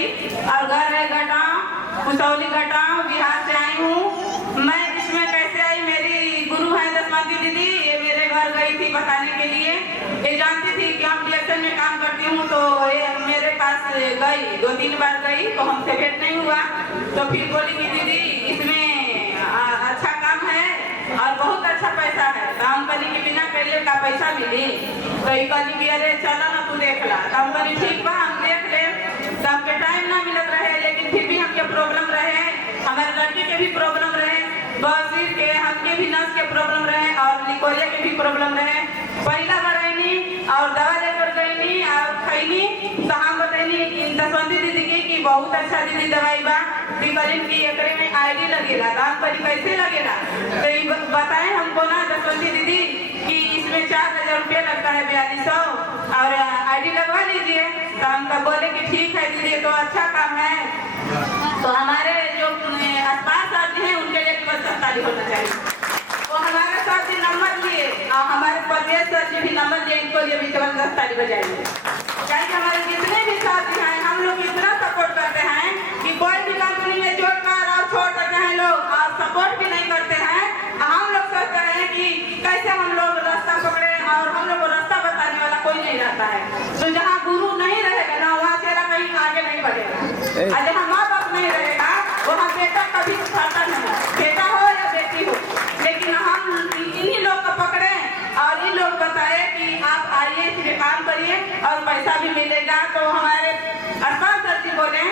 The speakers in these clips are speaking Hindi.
मेरी, और घर है घटाव, कुसौली घटाव, बिहार से आई हूँ। मैं इसमें कैसे आई, मेरी गुरु है दशमती दीदी, ये मेरे घर गई थी बताने के लिए। ये जानती थी कि हम डिलेक्शन में काम करती हूँ, तो ये मेरे पास गई, 2-3 बार गई, तो हमसे भेंट नहीं हुआ। तो फिर बोली कि दीदी इसमें अच्छा काम है और बहुत अच्छा पैसा है। काम करने के बिना पहले का पैसा मिली, तो ये कहली कि अरे चला ना तू देख ला। तो हम कहली ठीक बा, हम देख ले। तो हमके टाइम ना मिलत रहे, लेकिन फिर भी हमके प्रॉब्लम रहे, हमारे लड़के के भी प्रॉब्लम रहे, बसीर के, हमके भी नस के प्रॉब्लम रहे और लिकोरिया के भी प्रॉब्लम रहे। पहला बरैनी और दवा लेकर गईनी और खैनी, तो हम बताइनी दशवंती दीदी की बहुत अच्छा दीदी दवाई बा, कहलिन कि एकरे में आईडी लगेला। तो हम कहली कैसे लगेला, तो ये बताएं हमको ना दशवंती दीदी कि इसमें 4000 रुपया लगता है, 4200, और आईडी लगवा लीजिए। तो हम बोले कि ठीक है दीदी, तो अच्छा काम है। तो हमारे जो आसपास साथी हैं उनके लिए केवल 47 होना चाहिए। वो हमारे साथ भी नंबर लिए और हमारे प्रदेश सर जी भी नंबर लिए, इनको लिए भी केवल 47 बजाइए। क्या हमारे जितने भी साथी हैं, हम लोग इतना सपोर्ट करते हैं कि कोई भी कंपनी में जोड़कर और छोड़ देते हैं लोग, और सपोर्ट भी नहीं करते हैं। हम लोग सोचते हैं कि कैसे हम लोग रास्ता पकड़े, और हम लोग को रास्ता बताने वाला कोई नहीं रहता है। तो जहाँ गुरु नहीं रहेगा ना, वहाँ चेहरा कहीं आगे नहीं बढ़ेगा, और जहाँ माँ बाप नहीं रहेगा वहाँ बेटा कभी उठाता नहीं, बेटा हो या बेटी हो। लेकिन हम इन्हीं लोग को पकड़े और इन लोग बताए कि आप आइए, इसमें काम करिए और पैसा भी मिलेगा। तो हमारे अरफान सर जी बोले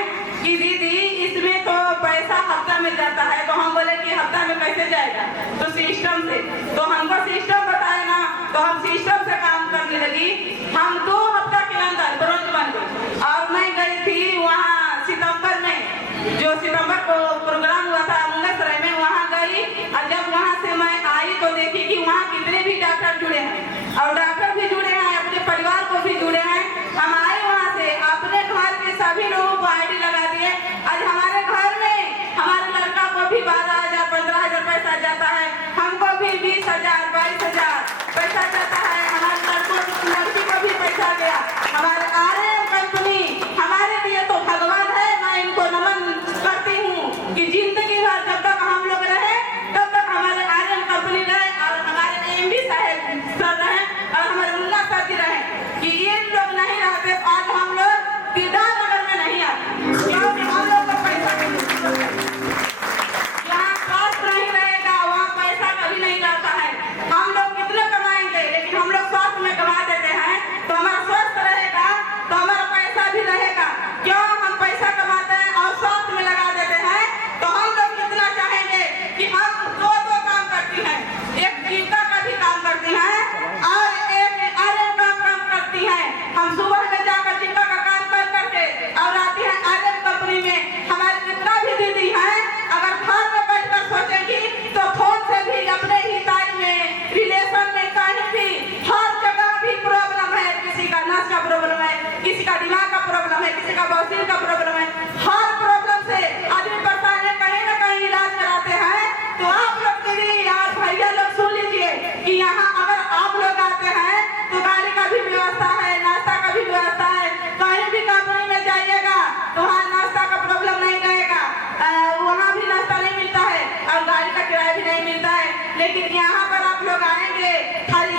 कि दीदी इसमें तो पैसा हफ्ता में जाता है। तो हम बोले कि हफ्ता में कैसे जाएगा, तो सिस्टम से। तो हमको सिस्टम बताए ना, तो हम सिस्टम से काम करने लगी। हम 2 हफ्ता के अंदर ब्रोंज बन गए। और मैं गई थी वहाँ सितंबर में, जो सितंबर को प्रोग्राम हुआ था मुंगेसराय में, वहाँ गई। और जब वहाँ से मैं आई तो देखी कि वहाँ कितने भी डॉक्टर जुड़े हैं, और डॉक्टर भी जुड़े हैं, अपने परिवार को भी जुड़े हैं। हम आए वहाँ से, अपने घर के सभी लोगों को आईडी लगा दिए। आज हमारे घर में हमारे लड़का को भी 12,000 15,000 पैसा जाता है, हमको भी 20,000 22,000 पैसा जाता है, हमारे लड़की को भी पैसा गया। हमारे आरएम कंपनी हमारे लिए तो भगवान है। मैं इनको नमन करती हूँ कि जिंदगी भर जब तक हम लोग रहे तब तक हमारे आरएम कंपनी रहे, और हमारे एमडी साहब सर रहे, और हमारे मुन्ना सर जी रहे। कि ये लोग नहीं रहते आज हम लोग दीदार नगर में नहीं आते, क्योंकि हम लोग को पैसा जहाँ स्वास्थ्य नहीं रहेगा वहाँ पैसा कभी नहीं रहता है। हम लोग कितने कमाएंगे, लेकिन हम लोग स्वास्थ्य में कमा देते हैं। तो हमारा स्वस्थ रहेगा तो हमारा पैसा भी रहेगा। क्यों हम पैसा कमाते हैं और स्वास्थ्य में लगा देते हैं। तो हम लोग कितना चाहेंगे कि हम 2 काम करती हैं, एक जीविका का भी काम करती हैं और एक आर्यन का काम करती हैं। हम सुबह में जाकर जीविका का काम कर करके और आती हैं आर्यन कंपनी में। हमारे जितना भी दीदी हैं, अगर घर में बैठकर सोचेंगी तो फोन से भी अपने ही टाइम में, रिलेशन में, कहीं भी, हर जगह भी प्रॉब्लम है। किसी का नस का प्रॉब्लम है, किसी का दिमाग का प्रॉब्लम है, किसी का बवासीर का प्रॉब्लम है। हर प्रॉब्लम से आदमी परेशान है, कहीं ना कहीं इलाज कराते हैं। तो आप लोग दीदी यार भैया लोग सुन लीजिए कि यहाँ अगर आप लोग आते हैं तो गाड़ी का भी व्यवस्था है, नाश्ता का भी व्यवस्था है। कहीं भी कंपनी में जाइएगा तो वहाँ नाश्ता का प्रॉब्लम नहीं रहेगा, वहाँ भी नाश्ता नहीं मिलता है और गाड़ी का किराया भी नहीं मिलता है। लेकिन यहाँ पर आप लोग आएंगे खाली